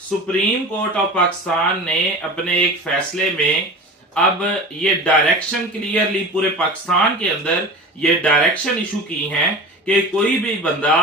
Supreme court of Pakistan ने अपने एक फैसले में अब ये डायरेक्शन क्लियरली पूरे पाकिस्तान के अंदर ये डायरेक्शन इशू की है कि कोई भी बंदा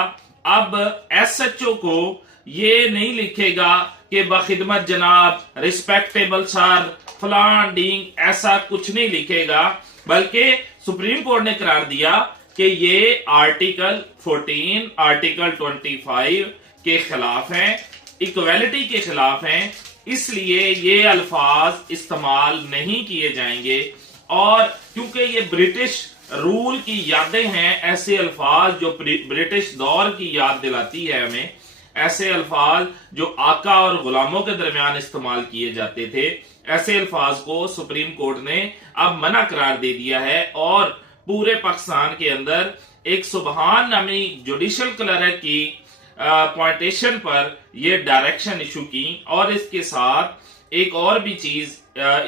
अब एसएचओ को ये नहीं लिखेगा कि बखिदमत जनाब, रिस्पेक्टेबल सर, फलान डींग, ऐसा कुछ नहीं लिखेगा, बल्कि सुप्रीम कोर्ट ने करार दिया कि ये आर्टिकल 14, आर्टिकल 25 के खिलाफ है, इक्वालिटी के खिलाफ हैं, इसलिए ये अल्फाज इस्तेमाल नहीं किए जाएंगे। और क्योंकि ये ब्रिटिश रूल की यादें हैं, ऐसे अल्फाज जो ब्रिटिश दौर की याद दिलाती है हमें, ऐसे अल्फाज जो आका और गुलामों के दरमियान इस्तेमाल किए जाते थे, ऐसे अल्फाज को सुप्रीम कोर्ट ने अब मना करार दे दिया है। और पूरे पाकिस्तान के अंदर एक सुबहान नामी जुडिशल क्लर्क की पॉइंटेशन पर यह डायरेक्शन इशू की, और इसके साथ एक और भी चीज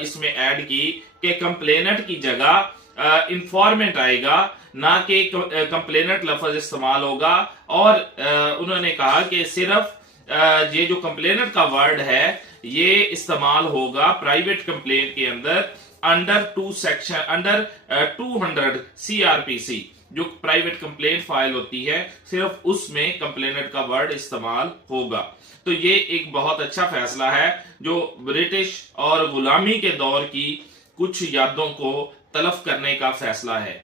इसमें ऐड की कि कंप्लेनेंट की जगह इंफॉर्मेंट आएगा, ना कि कंप्लेनेंट लफ्ज इस्तेमाल होगा। और उन्होंने कहा कि सिर्फ ये जो कंप्लेनेंट का वर्ड है ये इस्तेमाल होगा प्राइवेट कंप्लेंट के अंदर अंडर 200 CRPC, जो प्राइवेट कंप्लेंट फाइल होती है, सिर्फ उसमें कंप्लेनेंट का वर्ड इस्तेमाल होगा। तो ये एक बहुत अच्छा फैसला है जो ब्रिटिश और गुलामी के दौर की कुछ यादों को तलफ करने का फैसला है।